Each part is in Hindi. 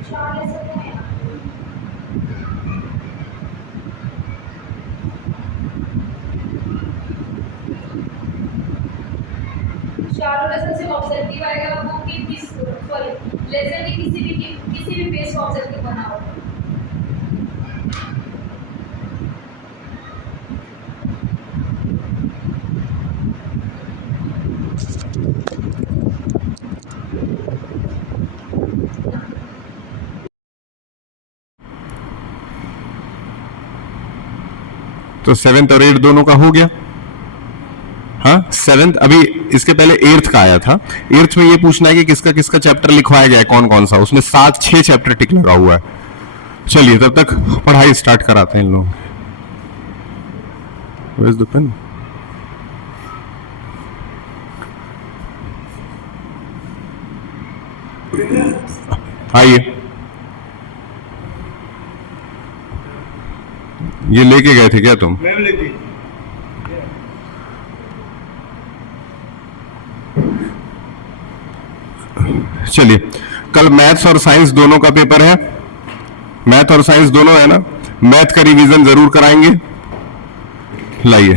चारों लेसन सिर्फ ऑब्जेक्टिव आएगा, बुक की सॉरी लेसन की किसी भी पेज का ऑब्जेक्टिव बनाओ। तो 7th और 8th दोनों का हो गया। हाँ 7th, अभी इसके पहले 8th का आया था। 8th में ये पूछना है कि किसका किसका चैप्टर लिखवाया गया है, कौन कौन सा, उसमें 7-6 चैप्टर टिक लगा हुआ है। चलिए तब तक पढ़ाई स्टार्ट कराते हैं इन लोग। Where is the pen? आइए, ये लेके गए थे क्या तुम? मैम लेती। चलिए, कल मैथ्स और साइंस दोनों का पेपर है। मैथ और साइंस दोनों है ना, मैथ का रिवीजन जरूर कराएंगे। लाइए,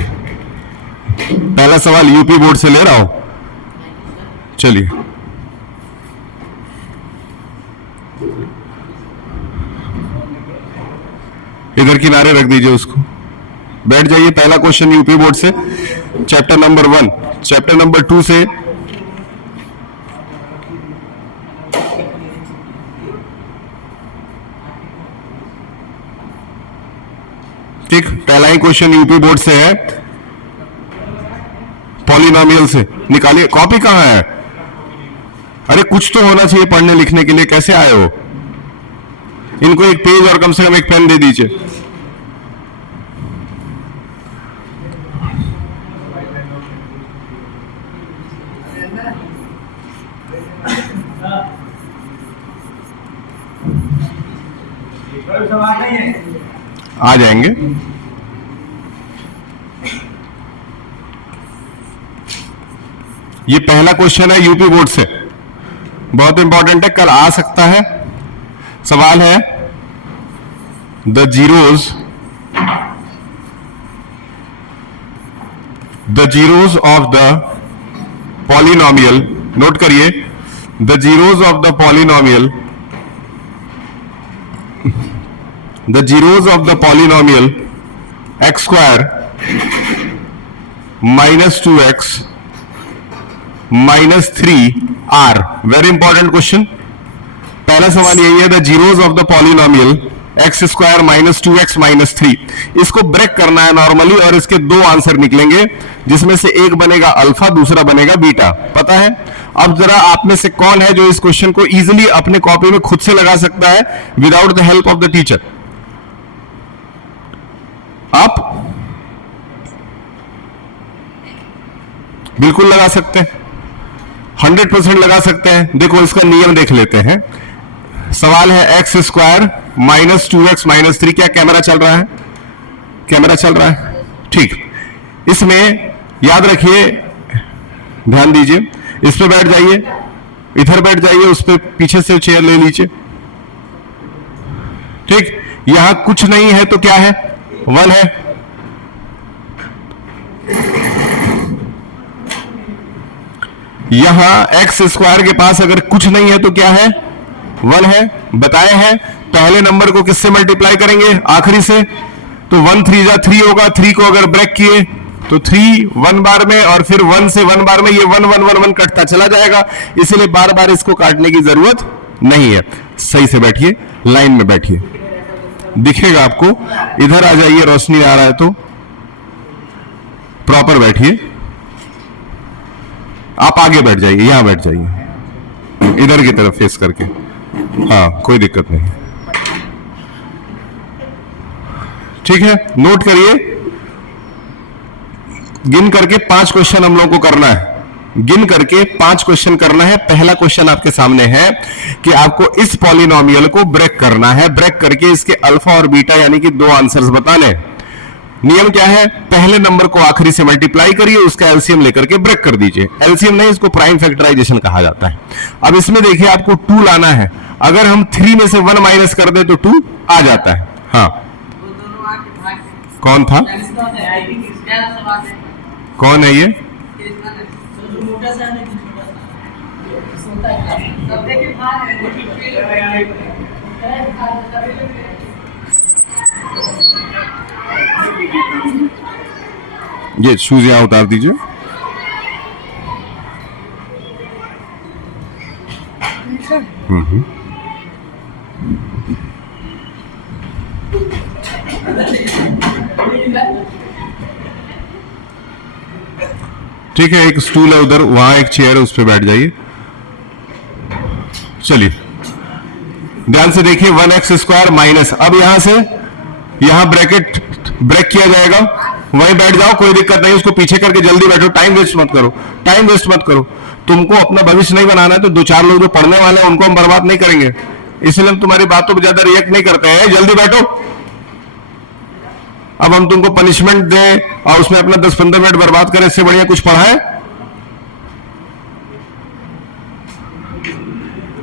पहला सवाल यूपी बोर्ड से ले रहा हूं। चलिए, इधर किनारे रख दीजिए उसको, बैठ जाइए। पहला क्वेश्चन यूपी बोर्ड से, चैप्टर नंबर 1, चैप्टर नंबर 2 से ठीक। पहला ही क्वेश्चन यूपी बोर्ड से है, पॉलिनोमियल से। निकालिए, कॉपी कहां है? अरे कुछ तो होना चाहिए पढ़ने लिखने के लिए, कैसे आए हो? इनको एक पेज और कम से कम एक पेन दे दीजिए। आ जाएंगे। ये पहला क्वेश्चन है यूपी बोर्ड से, बहुत इंपॉर्टेंट है, कल आ सकता है। सवाल है the zeros of the polynomial, note करिए, the zeros of the polynomial, the zeros of the polynomial x square minus 2x minus 3 are, very important question। पहला सवाल यही है, the zeros of the polynomial x square minus 2x minus 3, इसको ब्रेक करना है नॉर्मली, और इसके दो आंसर निकलेंगे, जिसमें से एक बनेगा अल्फा, दूसरा बनेगा बीटा, पता है। अब जरा आप में से कौन है जो इस क्वेश्चन को इजीली अपने कॉपी में खुद से लगा सकता है without the help of the teacher? आप बिल्कुल लगा सकते हैं, 100% लगा सकते हैं। देखो इसका नियम देख लेते हैं। सवाल है x square minus 2x minus 3, क्या कैमरा चल रहा है? कैमरा चल रहा है, ठीक। इसमें याद रखिए, ध्यान दीजिए, इस पे बैठ जाइए, इधर बैठ जाइए, उस पे पीछे से चेयर ले लीजिए, ठीक। यहां कुछ नहीं है तो क्या है? 1 है। यहां एक्स स्क्वायर के पास अगर कुछ नहीं है तो क्या है? 1 है। बताए हैं पहले नंबर को किससे मल्टीप्लाई करेंगे? आखिरी से। तो 1 3 जा 3 होगा, 3 को अगर ब्रेक किए तो 3 1 बार में, और फिर 1 से 1 बार में ये 1 1 1 1 कटता चला जाएगा, इसलिए बार बार इसको काटने की जरूरत नहीं है। सही से बैठिए, लाइन में बैठिए, दिखेगा आपको। इधर आ जाइए, रोशनी आ रहा है तो प्रॉपर बैठिए। आप आगे बैठ जाइए, यहां बैठ जाइए, इधर की तरफ फेस करके। हाँ, कोई दिक्कत नहीं, ठीक है। नोट करिए, गिन करके 5 क्वेश्चन हम लोग को करना है, गिन करके 5 क्वेश्चन करना है। पहला क्वेश्चन आपके सामने है कि आपको इस पॉलिनोमियल को ब्रेक करना है, ब्रेक करके इसके अल्फा और बीटा यानी कि 2 आंसर्स बताने। नियम क्या है? पहले नंबर को आखिरी से मल्टीप्लाई करिए, उसका एलसीएम लेकर के ब्रेक कर दीजिए। एलसीएम नहीं, इसको प्राइम फैक्टराइजेशन कहा जाता है। अब इसमें देखिए आपको 2 लाना है। अगर हम 3 में से 1 माइनस कर दे तो 2 आ जाता है। हाँ, कौन था, कौन है ये? ये शूज यहां उतार दीजिए। ठीक है, एक स्टूल है उधर, वहां एक चेयर है, उस पर बैठ जाइए। चलिए ध्यान से देखिए, 1x² माइनस, अब यहां से यहां ब्रैकेट ब्रेक किया जाएगा, वहीं बैठ जाओ, कोई दिक्कत नहीं, उसको पीछे करके जल्दी बैठो, टाइम वेस्ट मत करो, टाइम वेस्ट मत करो। तुमको अपना भविष्य नहीं बनाना है तो 2-4 लोग जो पढ़ने वाले हैं उनको हम बर्बाद नहीं करेंगे, इसलिए हम तुम्हारी बातों पर ज्यादा रिएक्ट नहीं करते हैं। जल्दी बैठो, अब हम तुमको पनिशमेंट दें और उसमें अपना 10-15 मिनट बर्बाद करें, इससे बढ़िया कुछ पढ़ाएं।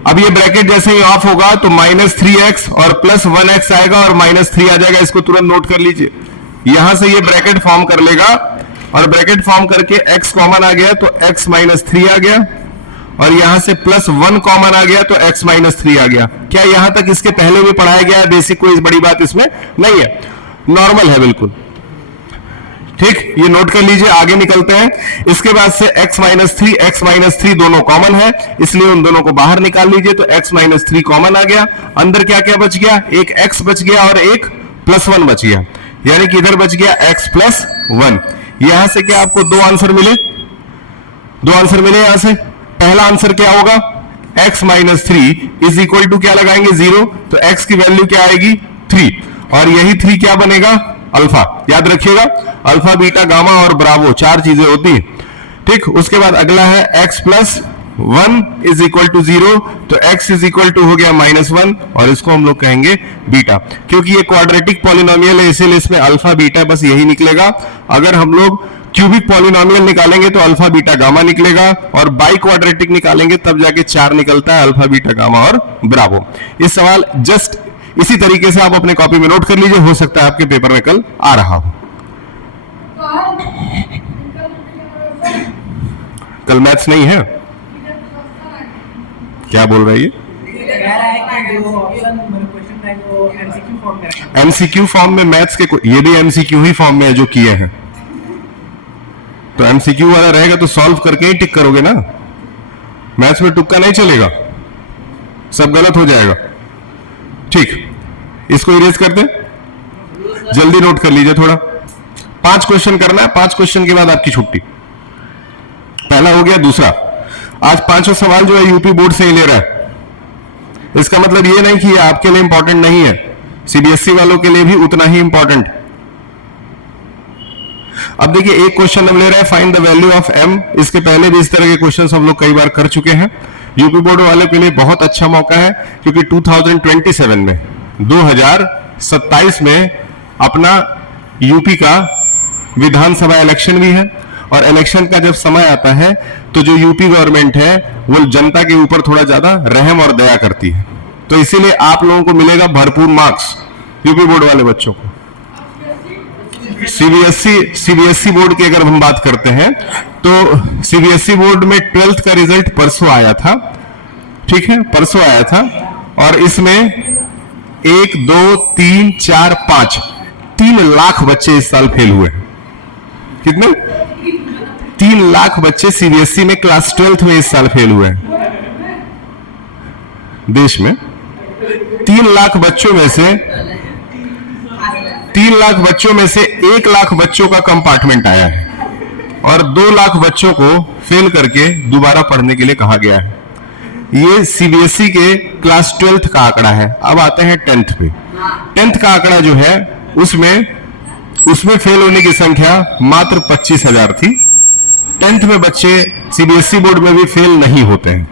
अब ये ब्रैकेट जैसे ही ऑफ होगा तो -3x और +1x आएगा और -3 आ जाएगा, इसको तुरंत नोट कर लीजिए। यहां से ये ब्रैकेट फॉर्म कर लेगा और ब्रैकेट फॉर्म करके x कॉमन आ गया तो x -3 आ गया, और यहां से +1 कॉमन आ गया तो x -3 आ गया। क्या यहां तक इसके पहले भी पढ़ाया गया है? बेसिक कोई बड़ी बात इसमें नहीं है, नॉर्मल है बिल्कुल। ठीक, ये नोट कर लीजिए, आगे निकलते हैं। इसके बाद से x -3 दोनों कॉमन है, इसलिए उन दोनों को बाहर निकाल लीजिए, तो x -3 कॉमन आ गया। अंदर क्या क्या बच गया? एक x बच गया और एक +1 बच गया, यानी कि इधर बच गया x +1। यहां से क्या आपको 2 आंसर मिले? 2 आंसर मिले यहां से। पहला आंसर क्या होगा? x -3 इज इक्वल टू क्या लगाएंगे? 0, तो x की वैल्यू क्या आएगी? 3, और यही 3 क्या बनेगा? अल्फा। याद रखिएगा, अल्फा, बीटा, गामा और ब्रावो 4 चीजें होती है। ठीक, उसके बाद अगला है x +1 इज इक्वल टू 0, तो x इज इक्वल टू हो गया -1, और इसको हम लोग कहेंगे बीटा, क्योंकि ये क्वाड्रेटिक पॉलिनोमियल है, इसीलिए इसमें अल्फा बीटा बस यही निकलेगा। अगर हम लोग क्यूबिक पॉलिनोमियल निकालेंगे तो अल्फा बीटा गामा निकलेगा, और बाई क्वाड्रेटिक निकालेंगे तब जाके 4 निकलता है, अल्फा बीटा गामा और ब्रावो। ये सवाल जस्ट इसी तरीके से आप अपने कॉपी में नोट कर लीजिए, हो सकता है आपके पेपर में कल आ रहा हो। कल मैथ्स नहीं है? क्या बोल रही है? एमसीक्यू फॉर्म में मैथ्स के, ये भी एमसीक्यू ही फॉर्म में है जो किए हैं, तो एमसीक्यू वाला रहेगा तो सॉल्व करके ही टिक करोगे ना, मैथ्स में तुक्का नहीं चलेगा, सब गलत हो जाएगा। ठीक, इसको इरेज करते, जल्दी नोट कर लीजिए थोड़ा। 5 क्वेश्चन करना है, 5 क्वेश्चन के बाद आपकी छुट्टी। पहला हो गया। दूसरा, आज 5 सवाल जो है यूपी बोर्ड से ही ले रहा है, इसका मतलब ये नहीं कि ये आपके लिए इंपॉर्टेंट नहीं है, सीबीएसई वालों के लिए भी उतना ही इंपॉर्टेंट। अब देखिए, एक क्वेश्चन हम ले रहे हैं, find the value of m। इसके पहले भी इस तरह के क्वेश्चन हम लोग कई बार कर चुके हैं। यूपी बोर्ड वाले के लिए बहुत अच्छा मौका है, क्योंकि 2027 में 2027 में अपना यूपी का विधानसभा इलेक्शन भी है, और इलेक्शन का जब समय आता है तो जो यूपी गवर्नमेंट है वो जनता के ऊपर थोड़ा ज्यादा रहम और दया करती है, तो इसीलिए आप लोगों को मिलेगा भरपूर मार्क्स, यूपी बोर्ड वाले बच्चों को। सीबीएसई बोर्ड की अगर हम बात करते हैं तो सीबीएसई बोर्ड में 12th का रिजल्ट परसों आया था। ठीक है, परसों आया था, और इसमें 1 2 3 4 5 3 लाख बच्चे इस साल फेल हुए। कितने? 3 लाख बच्चे सीबीएसई में क्लास 12th में इस साल फेल हुए हैं। देश में 3 लाख बच्चों में से 3 लाख बच्चों में से 1 लाख बच्चों का कंपार्टमेंट आया है, और 2 लाख बच्चों को फेल करके दोबारा पढ़ने के लिए कहा गया है। ये सीबीएसई के क्लास 12th का आंकड़ा है। अब आते हैं 10th पे। 10th का आंकड़ा जो है उसमें फेल होने की संख्या मात्र 25,000 थी। 10th में बच्चे सीबीएसई बोर्ड में भी फेल नहीं होते हैं,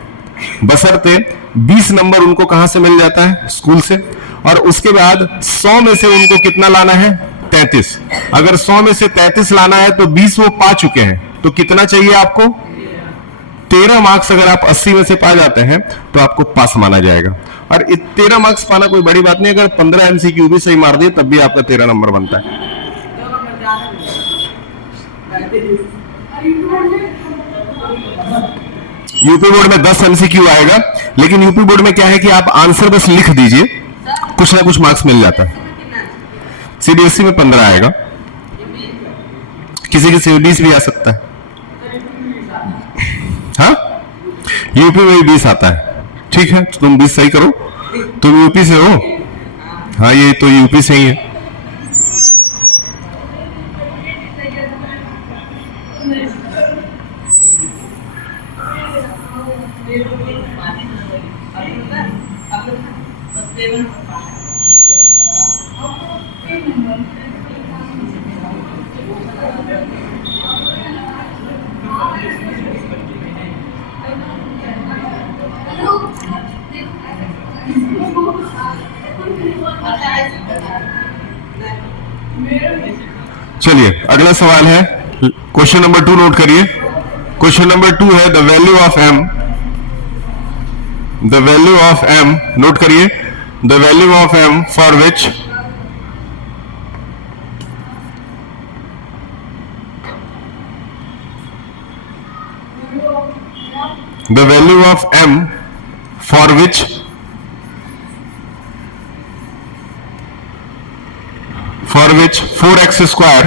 बशर्ते 20 नंबर उनको कहां से मिल जाता है? स्कूल से। और उसके बाद 100 में से उनको कितना लाना है? 33। अगर 100 में से 33 लाना है तो 20 वो पा चुके हैं, तो कितना चाहिए आपको? 13 मार्क्स अगर आप 80 में से पा जाते हैं तो आपको पास माना जाएगा। और 13 मार्क्स पाना कोई बड़ी बात नहीं, अगर 15 एमसीक्यू भी सही मार दिए तब भी आपका 13 नंबर बनता है। यूपी बोर्ड में 10 एमसीक्यू आएगा, लेकिन यूपी बोर्ड में क्या है कि आप आंसर बस लिख दीजिए, कुछ ना कुछ मार्क्स मिल जाता है। सीबीएसई में 15 आएगा, किसी की 20 भी आ सकता है। हाँ, यूपी में 20 आता है। ठीक है, तो तुम 20 सही करो, तुम यूपी से हो। हाँ, ये तो यूपी से ही है। चलिए अगला सवाल है, क्वेश्चन नंबर 2 नोट करिए। क्वेश्चन नंबर 2 है the value of M, the value of M, note करिए, the value of M for which the value of m for which for which 4x square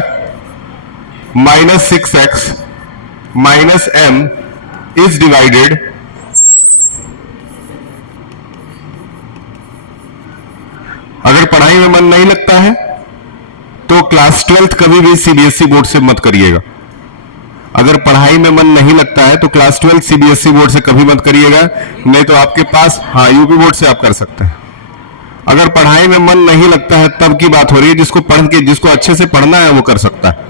minus 6x minus m is divided अगर पढ़ाई में मन नहीं लगता है तो क्लास 12th कभी भी सीबीएसई बोर्ड से मत करिएगा। अगर पढ़ाई में मन नहीं लगता है तो क्लास 12 सीबीएसई बोर्ड से कभी मत करिएगा, नहीं तो आपके पास, हाँ, यूपी बोर्ड से आप कर सकते हैं। अगर पढ़ाई में मन नहीं लगता है तब की बात हो रही है, जिसको पढ़ के, जिसको अच्छे से पढ़ना है वो कर सकता है।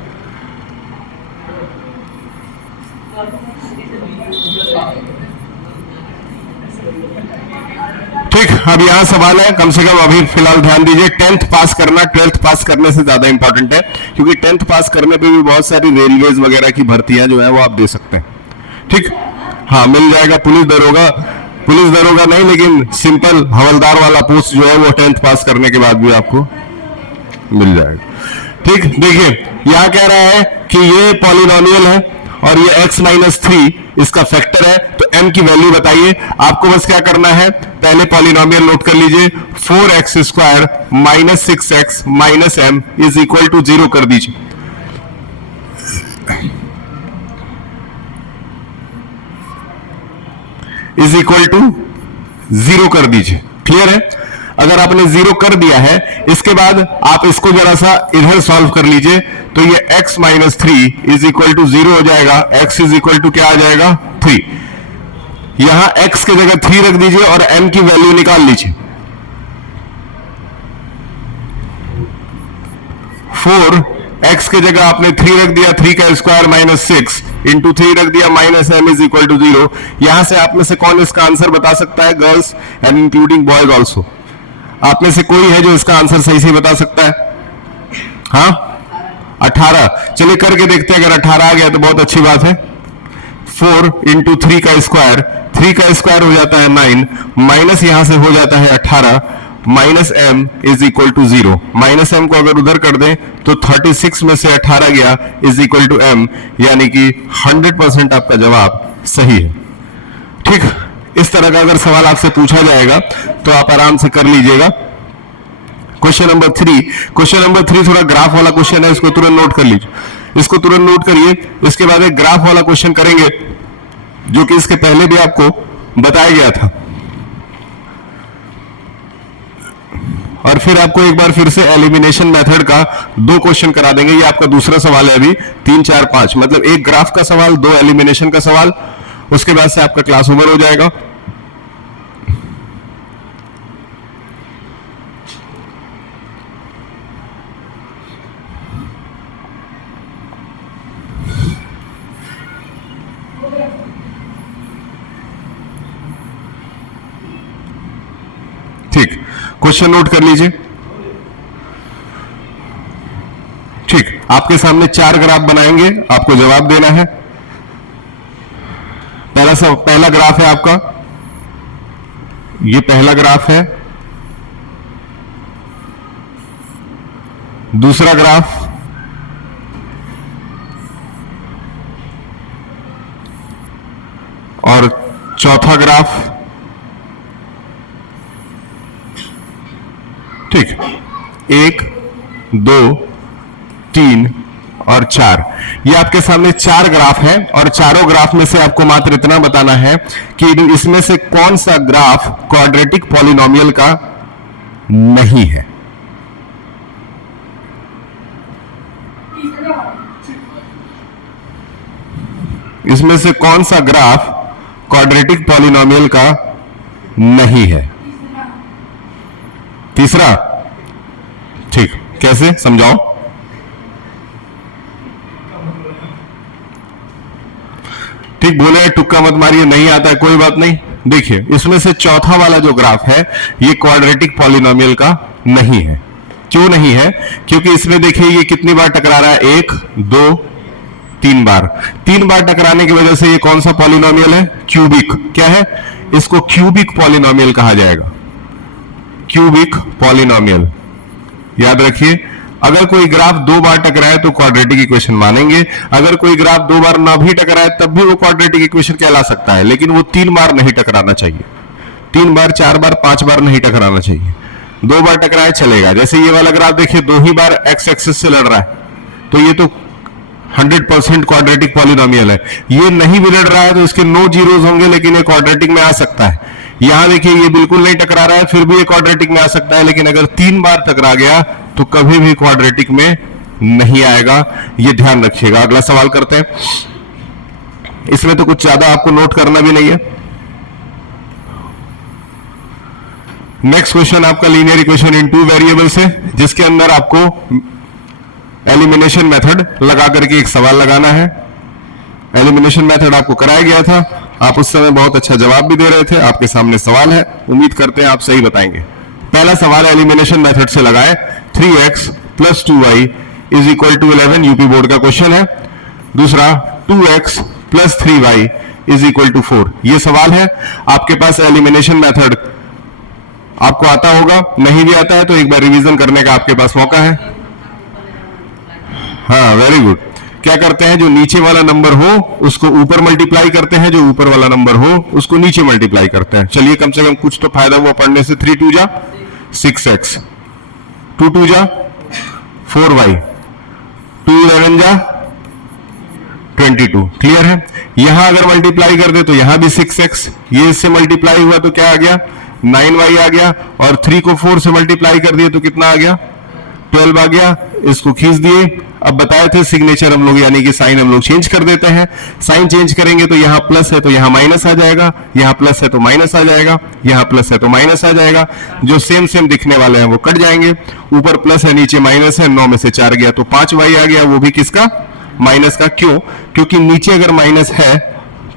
ठीक, अब यहां सवाल है, कम से कम अभी फिलहाल ध्यान दीजिए, 10th पास करना 12th पास करने से ज्यादा इंपॉर्टेंट है, क्योंकि 10th पास करने पे भी बहुत सारी रेलवेज वगैरह की भर्तियां जो है वो आप दे सकते हैं। ठीक, हाँ, मिल जाएगा। पुलिस दरोगा नहीं, लेकिन सिंपल हवलदार वाला पोस्ट जो है वो 10th पास करने के बाद भी आपको मिल जाएगा। ठीक, देखिए यहां कह रहा है कि ये पॉलिनोमियल है और ये x माइनस 3 इसका फैक्टर है, तो m की वैल्यू बताइए। आपको बस क्या करना है, पहले पॉलिनोमियल नोट कर लीजिए, 4x square minus 6x minus m is equal to 0 कर दीजिए। इज इक्वल टू 0 कर दीजिए। क्लियर है? अगर आपने 0 कर दिया है, इसके बाद आप इसको जरा सा इधर सॉल्व कर लीजिए, तो ये x minus 3 is equal to 0 हो जाएगा। x इज इक्वल टू क्या आ जाएगा, 3। यहां x की जगह 3 रख दीजिए और m की वैल्यू निकाल लीजिए। 4 x की जगह आपने 3 रख दिया, 3 का स्क्वायर माइनस 6 इंटू 3 रख दिया, minus m is equal to 0। यहां से आप में से कौन इसका आंसर बता सकता है, girls and including boys also? आप में से कोई है जो इसका आंसर सही से बता सकता है? हाँ, 18। चलिए करके देखते हैं, अगर 18 आ गया तो बहुत अच्छी बात है। 4 इंटू 3 का स्क्वायर, 3 का स्क्वायर हो जाता है 9, माइनस यहां से हो जाता है 18, minus m is equal to 0। Minus m को अगर उधर कर दें तो 36 में से 18 गया इज इक्वल टू m, यानी कि 100% आपका जवाब सही है। ठीक, इस तरह का अगर सवाल आपसे पूछा जाएगा तो आप आराम से कर लीजिएगा। क्वेश्चन नंबर 3, क्वेश्चन नंबर 3 थोड़ा ग्राफ वाला क्वेश्चन है, इसको तुरंत नोट कर लीजिए, इसको तुरंत नोट करिए। इसके बाद एक ग्राफ वाला क्वेश्चन करेंगे जो कि इसके पहले भी आपको बताया गया था, और फिर आपको एक बार फिर से एलिमिनेशन मेथड का 2 क्वेश्चन करा देंगे। ये आपका दूसरा सवाल है अभी, 3, 4, 5, मतलब एक ग्राफ का सवाल, 2 एलिमिनेशन का सवाल, उसके बाद से आपका क्लास ओवर हो जाएगा। ठीक, क्वेश्चन नोट कर लीजिए। ठीक, आपके सामने 4 ग्राफ बनाएंगे, आपको जवाब देना है। पहला पहला ग्राफ है आपका, ये पहला ग्राफ है। दूसरा ग्राफ, और चौथा ग्राफ। ठीक, 1, 2, 3 और 4, ये आपके सामने 4 ग्राफ है, और चारों ग्राफ में से आपको मात्र इतना बताना है कि इसमें से कौन सा ग्राफ क्वाड्रेटिक पॉलिनोमियल का नहीं है। इसमें से कौन सा ग्राफ क्वाड्रेटिक पॉलिनोमियल का नहीं है? तीसरा। ठीक, कैसे समझाओ? ठीक बोले, टुक्का मत मारिए, नहीं आता है कोई बात नहीं। देखिए, इसमें से चौथा वाला जो ग्राफ है ये क्वाड्रेटिक पॉलिनोमियल का नहीं है। क्यों नहीं है? क्योंकि इसमें देखिए ये कितनी बार टकरा रहा है, 1, 2, 3 बार। 3 बार टकराने की वजह से ये कौन सा पॉलिनोमियल है? क्यूबिक। क्या है? इसको क्यूबिक पॉलिनोमियल कहा जाएगा, क्यूबिक पॉलिनोमियल। याद रखिए, अगर कोई ग्राफ 2 बार टकराए तो क्वाड्रेटिक इक्वेशन मानेंगे, अगर कोई ग्राफ 2 बार ना भी टकराए तब भी वो क्वाड्रेटिक इक्वेशन कहला सकता है, लेकिन वो 3 बार नहीं टकराना चाहिए। 3 बार, 4 बार, 5 बार नहीं टकराना चाहिए। 2 बार टकराए चलेगा। जैसे ये वाला ग्राफ देखिए, 2 ही बार एक्स एक्सिस से लड़ रहा है, तो ये तो 100% क्वाड्रेटिक पॉलिनोमियल है। ये नहीं भी लड़ रहा है तो इसके नो जीरोज होंगे, लेकिन ये क्वाड्रेटिक में आ सकता है। यहां देखिए, ये बिल्कुल नहीं टकरा रहा है, फिर भी ये क्वाड्रेटिक में आ सकता है, लेकिन अगर 3 बार टकरा गया तो कभी भी क्वाड्रेटिक में नहीं आएगा। ये ध्यान रखिएगा। अगला सवाल करते हैं। इसमें तो कुछ ज्यादा आपको नोट करना भी नहीं है। नेक्स्ट क्वेश्चन आपका लीनियर इक्वेशन इन 2 वेरिएबल्स है, जिसके अंदर आपको एलिमिनेशन मेथड लगा करके एक सवाल लगाना है। एलिमिनेशन मेथड आपको कराया गया था, आप उस समय बहुत अच्छा जवाब भी दे रहे थे। आपके सामने सवाल है, उम्मीद करते हैं आप सही बताएंगे। पहला सवाल एलिमिनेशन मेथड से लगाए, 3x + 2y = 11, यूपी बोर्ड का क्वेश्चन है। दूसरा 2x + 3y = 4, ये सवाल है। आपके पास एलिमिनेशन मेथड आपको आता होगा, नहीं भी आता है तो एक बार रिवीजन करने का आपके पास मौका है। हाँ, वेरी गुड। क्या करते हैं, जो नीचे वाला नंबर हो उसको ऊपर मल्टीप्लाई करते हैं, जो ऊपर वाला नंबर हो उसको नीचे मल्टीप्लाई करते हैं। चलिए, कम से कम कुछ तो फायदा हुआ पढ़ने से। 3 2 जा 6x, 2 2 जा 4y, 2 11 जा 22। क्लियर है? यहां अगर मल्टीप्लाई कर दे तो यहां भी 6x, ये इससे मल्टीप्लाई हुआ तो क्या आ गया, 9y आ गया, और 3 को 4 से मल्टीप्लाई कर दिए तो कितना आ गया, 12 आ गया। इसको खींच दिए। अब बताए थे सिग्नेचर हम लोग, यानी कि साइन हम लोग चेंज कर देते हैं। साइन चेंज करेंगे तो यहां प्लस है तो यहां माइनस आ जाएगा, यहां प्लस है तो माइनस आ जाएगा, यहां प्लस है तो माइनस आ जाएगा। जो सेम सेम दिखने वाले हैं वो कट जाएंगे। ऊपर प्लस है, नीचे माइनस है, 9 में से 4 गया तो 5y आ गया, वो भी किसका, माइनस का। क्यों? क्योंकि नीचे अगर माइनस है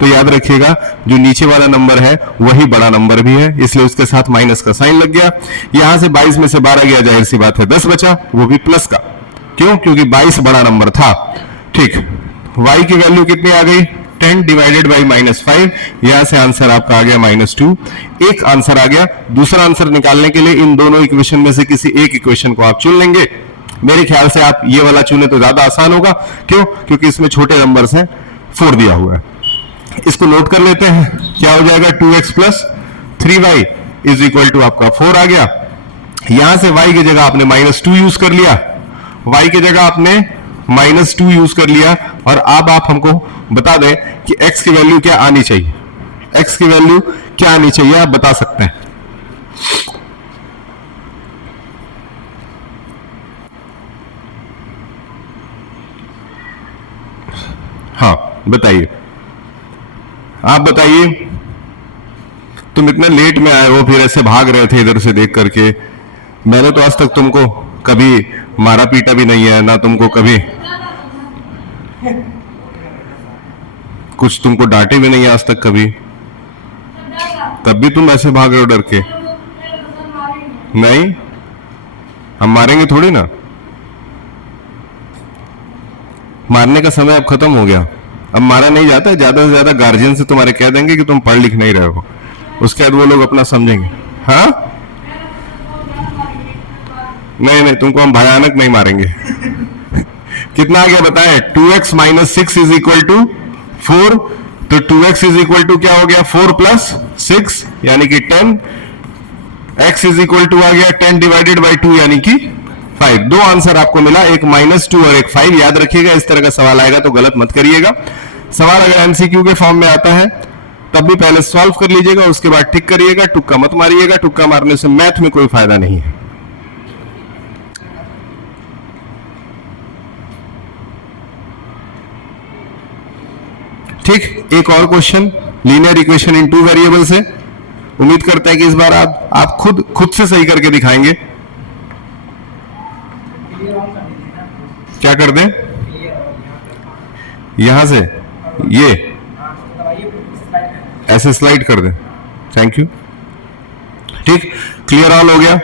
तो याद रखिएगा जो नीचे वाला नंबर है वही बड़ा नंबर भी है, इसलिए उसके साथ माइनस का साइन लग गया। यहां से 22 में से 12 गया, जाहिर सी बात है 10 बचा, वो भी प्लस का। क्यों? क्योंकि 22 बड़ा नंबर था। ठीक, y की वैल्यू कितनी आ गई, 10 डिवाइडेड बाई -5। यहां से आंसर आपका आ गया -2। एक आंसर आ गया। दूसरा आंसर निकालने के लिए इन दोनों इक्वेशन में से किसी एक इक्वेशन को आप चुन लेंगे। मेरे ख्याल से आप ये वाला चुने तो ज्यादा आसान होगा। क्यों? क्योंकि इसमें छोटे नंबर्स हैं, 4 दिया हुआ है। इसको नोट कर लेते हैं, क्या हो जाएगा, 2x + 3y = आपका 4 आ गया। यहां से y की जगह आपने -2 यूज कर लिया, y की जगह आपने -2 यूज कर लिया। और अब आप हमको बता दें कि x की वैल्यू क्या आनी चाहिए, x की वैल्यू क्या आनी चाहिए, आप बता सकते हैं। हाँ बताइए, आप बताइए। तुम इतने लेट में आए हो, फिर ऐसे भाग रहे थे इधर से देख करके। मैंने तो आज तक तुमको कभी मारा पीटा भी नहीं है, ना तुमको कभी कुछ तुमको डांटे भी नहीं है आज तक कभी, तब भी तुम ऐसे भाग रहे हो डर के। नहीं, हम मारेंगे थोड़ी ना, मारने का समय अब खत्म हो गया। अब मारा नहीं जाता है, ज्यादा से ज्यादा गार्जियन से तुम्हारे कह देंगे कि तुम पढ़ लिख नहीं रहे हो, उसके बाद वो लोग अपना समझेंगे। हाँ नहीं नहीं, तुमको हम भयानक नहीं मारेंगे। कितना आ गया बताएं? 2x minus 6 is equal to 4, तो 2x इज इक्वल टू क्या हो गया? 4 प्लस 6 यानी कि 10, x इज इक्वल टू आ गया 10 डिवाइडेड बाई 2 यानी कि 5। दो आंसर आपको मिला, एक -2 और एक 5। याद रखिएगा, इस तरह का सवाल आएगा तो गलत मत करिएगा। सवाल अगर एमसीक्यू के फॉर्म में आता है तब भी पहले सॉल्व कर लीजिएगा, उसके बाद टिक करिएगा, तुक्का मत मारिएगा। तुक्का मारने से मैथ में कोई फायदा नहीं है। ठीक, एक और question, linear equation in 2 variables है। उम्मीद करते हैं कि इस बार आप खुद से सही करके दिखाएंगे। क्या कर दें? यहां से ये ऐसे स्लाइड कर दें। Thank you. ठीक, क्लियर ऑल हो गया।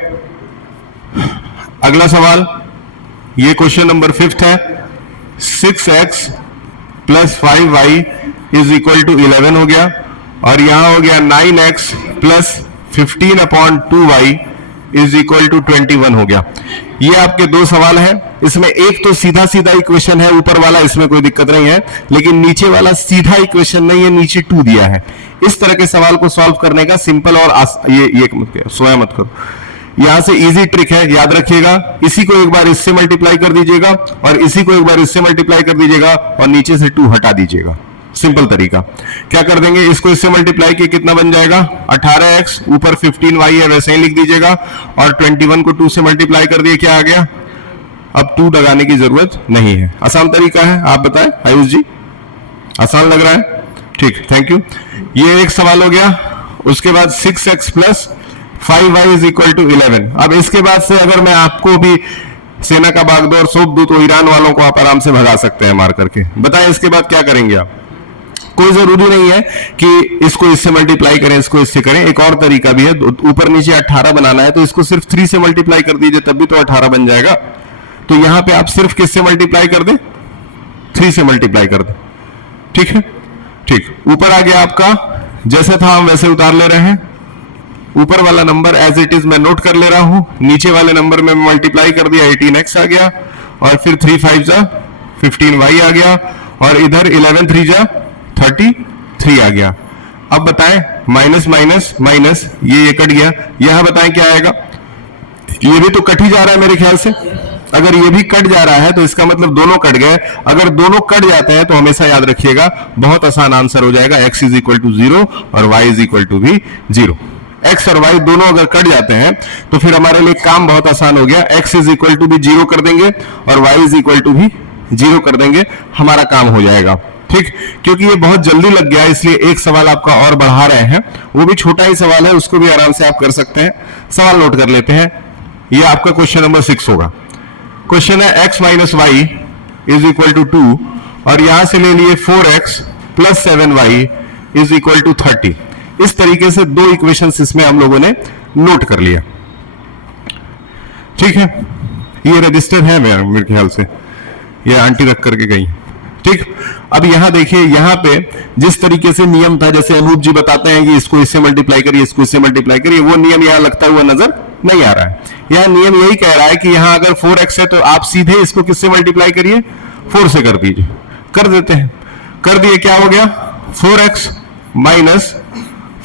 अगला सवाल, ये क्वेश्चन नंबर 5 है। 6x plus 5y is equal to 11 हो गया, और यहां हो गया 9x plus 15/2y is equal to 21 हो गया। ये आपके दो सवाल हैं। इसमें एक तो सीधा सीधा इक्वेशन है ऊपर वाला, इसमें कोई दिक्कत नहीं है, लेकिन नीचे वाला सीधा इक्वेशन नहीं है, नीचे 2 दिया है। इस तरह के सवाल को सॉल्व करने का सिंपल और ये सोया मत करो, यहां से इजी ट्रिक है, याद रखिएगा। इसी को एक बार इससे मल्टीप्लाई कर दीजिएगा और इसी को एक बार इससे मल्टीप्लाई कर दीजिएगा और नीचे से 2 हटा दीजिएगा। सिंपल तरीका। क्या कर देंगे, इसको इससे मल्टीप्लाई किए कितना बन जाएगा? 18x, ऊपर 15y है वैसे ही लिख दीजिएगा, और 21 को 2 से मल्टीप्लाई कर दिए, क्या आ गया? अब 2 लगाने की जरूरत नहीं है। आसान तरीका है, आप बताएं आयुष जी, आसान लग रहा है? ठीक, थैंक यू। ये एक सवाल हो गया। उसके बाद 6x plus 5y is equal to 11। अब इसके बाद से अगर मैं आपको भी सेना का बागडोर सौंप दूं तो ईरान वालों को आप आराम से भगा सकते हैं मार करके। बताएं इसके बाद क्या करेंगे आप? कोई जरूरी नहीं है कि इसको इससे मल्टीप्लाई करें, इसको इससे करें। एक और तरीका भी है, ऊपर नीचे 18 बनाना है तो इसको सिर्फ 3 से मल्टीप्लाई कर दीजिए, तब भी तो 18 बन जाएगा। तो यहां पे आप सिर्फ किससे मल्टीप्लाई कर दें? 3 से मल्टीप्लाई कर दें। ठीक है, ठीक। ऊपर आ गया आपका, जैसे था हम वैसे उतार ले रहे हैं। ऊपर वाला नंबर एज इट इज मैं नोट कर ले रहा हूं, नीचे वाले नंबर में मल्टीप्लाई कर दिया, 18x आ गया, और फिर 3 5 जा 15y आ गया, और इधर 11 3 जा 33 आ गया। अब बताएं, माइनस माइनस माइनस, ये कट गया, यहां बताएं क्या आएगा? ये भी तो कट ही जा रहा है मेरे ख्याल से। अगर ये भी कट जा रहा है तो इसका मतलब दोनों कट गए। अगर दोनों कट जाते हैं तो हमेशा याद रखिएगा, बहुत आसान आंसर हो जाएगा, x इज इक्वल टू 0 और y इज इक्वल टू भी 0। x और y दोनों अगर कट जाते हैं तो फिर हमारे लिए काम बहुत आसान हो गया। x इज इक्वल टू भी 0 कर देंगे और y इज इक्वल टू भी 0 कर देंगे, हमारा काम हो जाएगा। ठीक, क्योंकि ये बहुत जल्दी लग गया इसलिए एक सवाल आपका और बढ़ा रहे हैं, वो भी छोटा ही सवाल है, उसको भी आराम से आप कर सकते हैं। सवाल नोट कर लेते हैं, ये आपका क्वेश्चन नंबर 6 होगा। क्वेश्चन है x minus y is equal to 2, और यहां से ले लिए 4x plus 7y is equal to 30। इस तरीके से दो इक्वेशंस इसमें हम लोगों ने नोट कर लिया। ठीक है, ये रजिस्टर है मेरे ख्याल से, ये आंटी रख करके गई। ठीक, अब यहां देखिए, यहां पे जिस तरीके से नियम था, जैसे अनूप जी बताते हैं कि इसको इससे मल्टीप्लाई करिए, इसको इससे मल्टीप्लाई करिए, वो नियम यहां लगता हुआ नजर नहीं आ रहा है। यह नियम यही कह रहा है कि यहां अगर 4x है तो आप सीधे इसको किससे मल्टीप्लाई करिए? 4 से कर दीजिए। कर देते हैं, कर दिए, क्या हो गया? 4x minus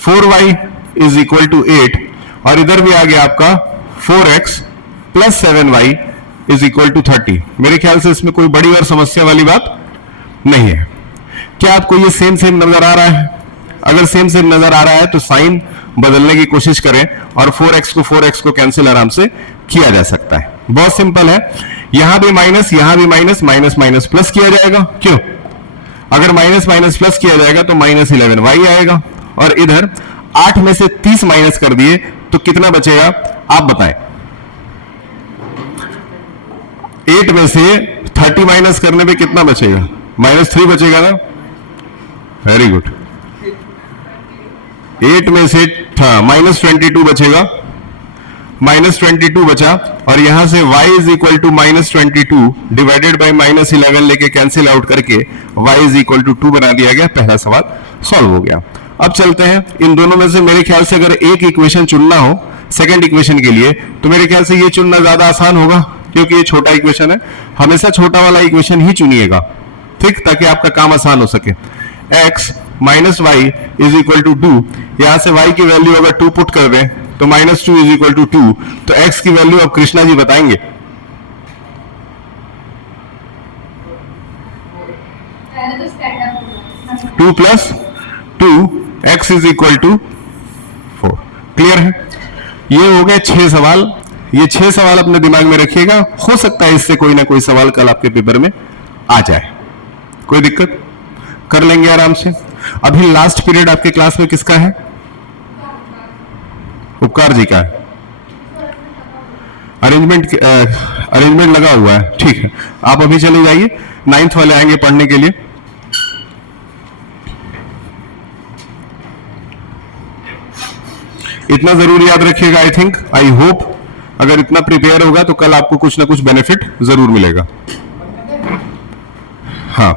4y is equal to 8, और इधर भी आ गया आपका 4x plus 7y is equal to 30। मेरे ख्याल से इसमें कोई बड़ी और समस्या वाली बात नहीं है। क्या आपको ये सेम सेम नजर आ रहा है? अगर सेम सेम नजर आ रहा है तो साइन बदलने की कोशिश करें और 4x को कैंसिल आराम से किया जा सकता है। बहुत सिंपल है, यहां भी माइनस, यहां भी माइनस, माइनस माइनस प्लस किया जाएगा। क्यों? अगर माइनस माइनस प्लस किया जाएगा तो माइनस 11y आएगा, और इधर 8 में से 30 माइनस कर दिए तो कितना बचेगा आप बताएं? 8 में से 30 माइनस करने पे कितना बचेगा? -3 बचेगा ना। Very good. 8 में से -22 बचेगा, -22 बचा, और यहां से y is equal to -22 divided by -11 लेके कैंसिल आउट करके y इज इक्वल टू 2 बना दिया गया। पहला सवाल सॉल्व हो गया। अब चलते हैं, इन दोनों में से मेरे ख्याल से अगर एक इक्वेशन चुनना हो सेकंड इक्वेशन के लिए, तो मेरे ख्याल से ये चुनना ज्यादा आसान होगा, क्योंकि ये छोटा इक्वेशन है। हमेशा छोटा वाला इक्वेशन ही चुनिएगा, ठीक, ताकि आपका काम आसान हो सके। x minus y is equal to 2, यहां से y की वैल्यू अगर 2 पुट कर दें तो -2 इज इक्वल टू 2, तो x की वैल्यू अब कृष्णा जी बताएंगे। मैंने तो stand up 2 plus 2 x is equal to 4। Clear है? ये हो गए 6 सवाल। ये 6 सवाल अपने दिमाग में रखिएगा, हो सकता है इससे कोई ना कोई सवाल कल आपके पेपर में आ जाए, कोई दिक्कत, कर लेंगे आराम से। अभी लास्ट पीरियड आपके क्लास में किसका है? उपकार जी का है। अरेंजमेंट लगा हुआ है, ठीक है। आप अभी चले जाइए, 9th वाले आएंगे पढ़ने के लिए। इतना जरूर याद रखिएगा, आई थिंक, आई होप अगर इतना प्रिपेयर होगा तो कल आपको कुछ ना कुछ बेनिफिट जरूर मिलेगा। हाँ,